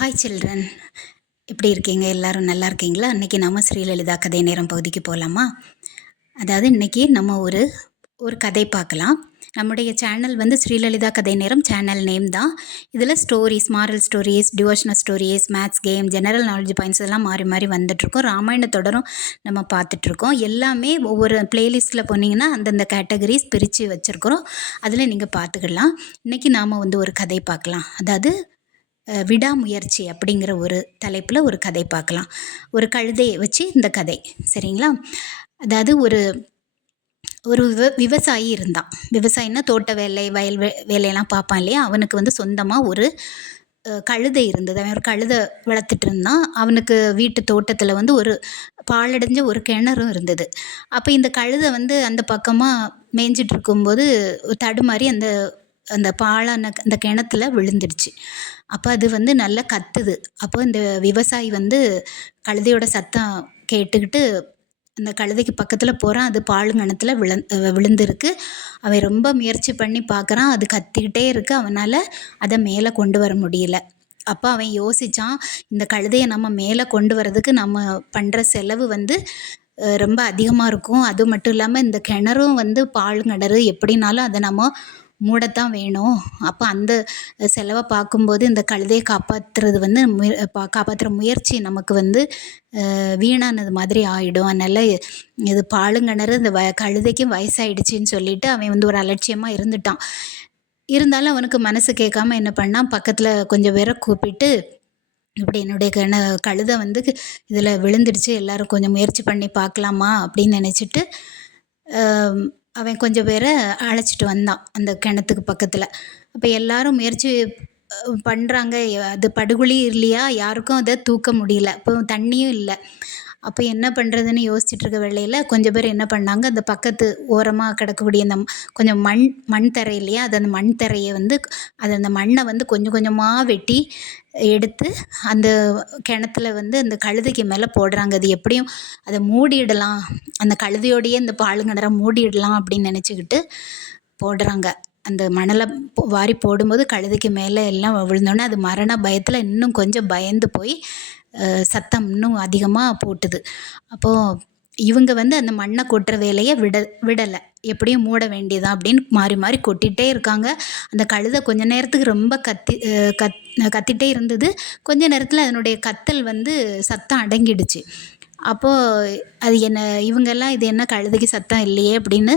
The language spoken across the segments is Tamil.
ஹாய் சில்ட்ரன், எப்படி இருக்கீங்க? எல்லோரும் நல்லா இருக்கீங்களா? இன்றைக்கி நம்ம ஸ்ரீலலிதா கதை நேரம் பகுதிக்கு போகலாமா? அதாவது இன்றைக்கி நம்ம ஒரு கதை பார்க்கலாம். நம்முடைய சேனல் வந்து ஸ்ரீலலிதா கதை நேரம் சேனல் நேம் தான். இதில் stories, moral stories, devotional stories, maths game, general knowledge points எல்லாம் மாறி மாறி வந்துட்டுருக்கோம். ராமாயண தொடரும் நம்ம பார்த்துட்ருக்கோம். எல்லாமே ஒவ்வொரு ப்ளேலிஸ்ட்டில் போனீங்கன்னா அந்தந்த கேட்டகரிஸ் பிரித்து வச்சுருக்குறோம். அதில் நீங்கள் பார்த்துக்கலாம். இன்றைக்கி நாம் வந்து ஒரு கதை பார்க்கலாம். அதாவது விடாமுயற்சி அப்படிங்கிற ஒரு தலைப்பில் ஒரு கதை பார்க்கலாம். ஒரு கழுதையை வச்சு இந்த கதை, சரிங்களா? அதாவது ஒரு விவசாயி இருந்தான். விவசாயின்னா தோட்ட வேலை, வயல் வேலையெல்லாம் பார்ப்பான் இல்லையா? அவனுக்கு வந்து சொந்தமாக ஒரு கழுதை இருந்தது. அவன் ஒரு கழுதை வளர்த்துட்டு இருந்தான். அவனுக்கு வீட்டு தோட்டத்தில் வந்து ஒரு பாழடைஞ்ச ஒரு கிணறும் இருந்தது. அப்போ இந்த கழுதை வந்து அந்த பக்கமாக மேய்ஞ்சிட்டு இருக்கும்போது தடுமாறி அந்த அந்த பாழான அந்த கிணத்துல விழுந்துடுச்சு. அப்போ அது வந்து நல்லா கத்துது. அப்போ இந்த விவசாயி வந்து கழுதையோட சத்தம் கேட்டுக்கிட்டு அந்த கழுதைக்கு பக்கத்தில் போகிறான். அது பாழுங்கணத்தில் விழுந்திருக்கு. அவன் ரொம்ப முயற்சி பண்ணி பார்க்குறான். அது கத்திக்கிட்டே இருக்குது. அவனால் அதை மேலே கொண்டு வர முடியல. அப்போ அவன் யோசித்தான், இந்த கழுதையை நம்ம மேலே கொண்டு வரதுக்கு நம்ம பண்ணுற செலவு வந்து ரொம்ப அதிகமாக இருக்கும். அது மட்டும் இல்லாமல் இந்த கிணறும் வந்து பாழுங்கிணறு, எப்படினாலும் அதை நம்ம மூடத்தான் வேணும். அப்போ அந்த செலவை பார்க்கும்போது இந்த கழுதையை காப்பாற்றுறது வந்து காப்பாற்றுற முயற்சி நமக்கு வந்து வீணானது மாதிரி ஆகிடும். அதனால் இது பாழுங்கிணறு, இந்த கழுதைக்கும் வயசாகிடுச்சின்னு சொல்லிட்டு அவன் வந்து ஒரு அலட்சியமாக இருந்துட்டான். இருந்தாலும் அவனுக்கு மனசு கேட்காம என்ன பண்ணான், பக்கத்தில் கொஞ்சம் பேரை கூப்பிட்டு, இப்படி என்னுடைய கழுதை வந்து இதில் விழுந்துடுச்சு, எல்லோரும் கொஞ்சம் முயற்சி பண்ணி பார்க்கலாமா அப்படின்னு நினச்சிட்டு அவன் கொஞ்சம் பேரை அழைச்சிட்டு வந்தான் அந்த கிணத்துக்கு பக்கத்தில். அப்போ எல்லாரும் முயற்சி பண்ணுறாங்க. அது படுகுழி இல்லையா, யாருக்கும் அதை தூக்க முடியல. இப்போ தண்ணியும் இல்லை. அப்போ என்ன பண்ணுறதுன்னு யோசிச்சுட்டு இருக்க வேளையில் கொஞ்சம் பேர் என்ன பண்ணாங்க, அந்த பக்கத்து ஓரமாக கிடக்கக்கூடிய அந்த கொஞ்சம் மண் தரை இல்லையா, அது அந்த மண் தரையை வந்து அந்த மண்ணை வந்து கொஞ்சம் கொஞ்சமாக வெட்டி எடுத்து அந்த கிணத்துல வந்து அந்த கழுதைக்கு மேலே போடுறாங்க. அது எப்படியும் அதை மூடிடலாம், அந்த கழுதையோடையே இந்த பாழுங்கிணறை மூடிடலாம் அப்படின்னு நினச்சிக்கிட்டு போடுறாங்க. அந்த மணலை வாரி போடும்போது கழுதைக்கு மேலே எல்லாம் விழுந்தோடனே அது மரண பயத்தில் இன்னும் கொஞ்சம் பயந்து போய் சத்தம் இன்னும் அதிகமாக போட்டுது. அப்போது இவங்க வந்து அந்த மண்ணை கொட்டுற வேலையை விடலை, எப்படியும் மூட வேண்டியதான் அப்படின்னு மாறி மாறி கொட்டிகிட்டே இருக்காங்க. அந்த கழுதை கொஞ்ச நேரத்துக்கு ரொம்ப கத்திகிட்டே இருந்தது. கொஞ்ச நேரத்தில் அதனுடைய கத்தல் வந்து சத்தம் அடங்கிடுச்சு. அப்போது அது இவங்கெல்லாம் இது என்ன கழுதைக்கு சத்தம் இல்லையே அப்படின்னு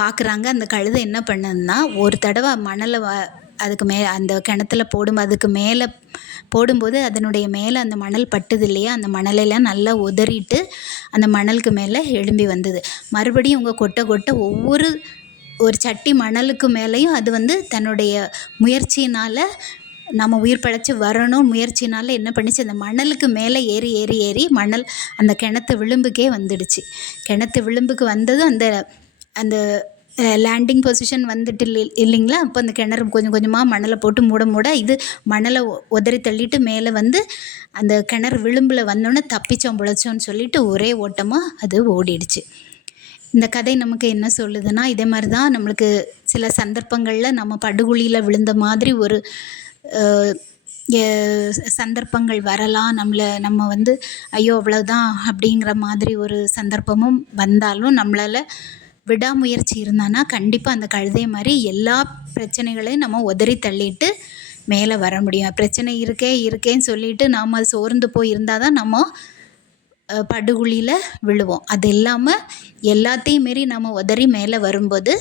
பார்க்குறாங்க. அந்த கழுதை என்ன பண்ணுதுன்னா, ஒரு தடவை மணலை அதுக்கு அந்த கிணத்துல அதுக்கு மேலே போடும்போது அதனுடைய மேலே அந்த மணல் பட்டுது இல்லையா, அந்த மணலெல்லாம் நல்லா உதறிட்டு அந்த மணலுக்கு மேலே எழும்பி வந்தது. மறுபடியும் இவங்க கொட்ட ஒரு சட்டி மணலுக்கு மேலேயும் அது வந்து தன்னுடைய முயற்சியினால் நம்ம உயிர் பிழைச்சி வரணும் முயற்சினால் என்ன பண்ணிச்சு, அந்த மணலுக்கு மேலே ஏறி ஏறி ஏறி மணல் அந்த கிணத்து விளிம்புக்கே வந்துடுச்சு. கிணத்து விளிம்புக்கு வந்ததும் அந்த லேண்டிங் பொசிஷன் வந்துட்டு இல்லைங்களா. அப்போ அந்த கிணறு கொஞ்சம் கொஞ்சமாக மணலை போட்டு மூட இது மணலை உதறி தள்ளிட்டு மேலே வந்து அந்த கிணறு விளிம்பில் வந்தோன்னே தப்பிச்சோம் பிழைச்சோன்னு சொல்லிட்டு ஒரே ஓட்டமாக அது ஓடிடுச்சு. இந்த கதை நமக்கு என்ன சொல்லுதுன்னா, இதே மாதிரி தான் நம்மளுக்கு சில சந்தர்ப்பங்களில் நம்ம படுகுழியில் விழுந்த மாதிரி ஒரு சந்தர்ப்பங்கள் வரலாம். நம்ம வந்து ஐயோ அவ்வளோதான் அப்படிங்கிற மாதிரி ஒரு சந்தர்ப்பமும் வந்தாலும் நம்மளால் விடாமுயற்சி இருந்தானா கண்டிப்பாக அந்த கழுதை மாதிரி எல்லா பிரச்சனைகளையும் நம்ம உதறி தள்ளிட்டு மேலே வர முடியும். பிரச்சனை இருக்கேன்னு சொல்லிட்டு நாம் அது சோர்ந்து போய் இருந்தால் தான் நம்ம படுகுழியில் விழுவோம். அது இல்லாமல் எல்லாத்தையும் மீறி நம்ம உதறி மேலே வரும்போது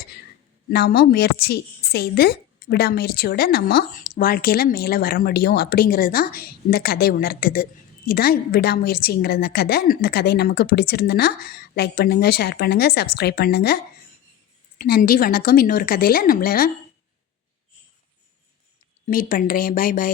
நாம் முயற்சி செய்து விடாமுயற்சியோடு நம்ம வாழ்க்கையில் மேலே வர முடியும் அப்படிங்கிறது தான் இந்த கதை உணர்த்துது. இதுதான் விடாமுயற்சிங்கிற இந்த கதை. இந்த கதை நமக்கு பிடிச்சிருந்துன்னா லைக் பண்ணுங்கள், ஷேர் பண்ணுங்கள், சப்ஸ்கிரைப் பண்ணுங்கள். நன்றி, வணக்கம். இன்னொரு கதையில் நம்மளை மீட் பண்ணுறேன். பை.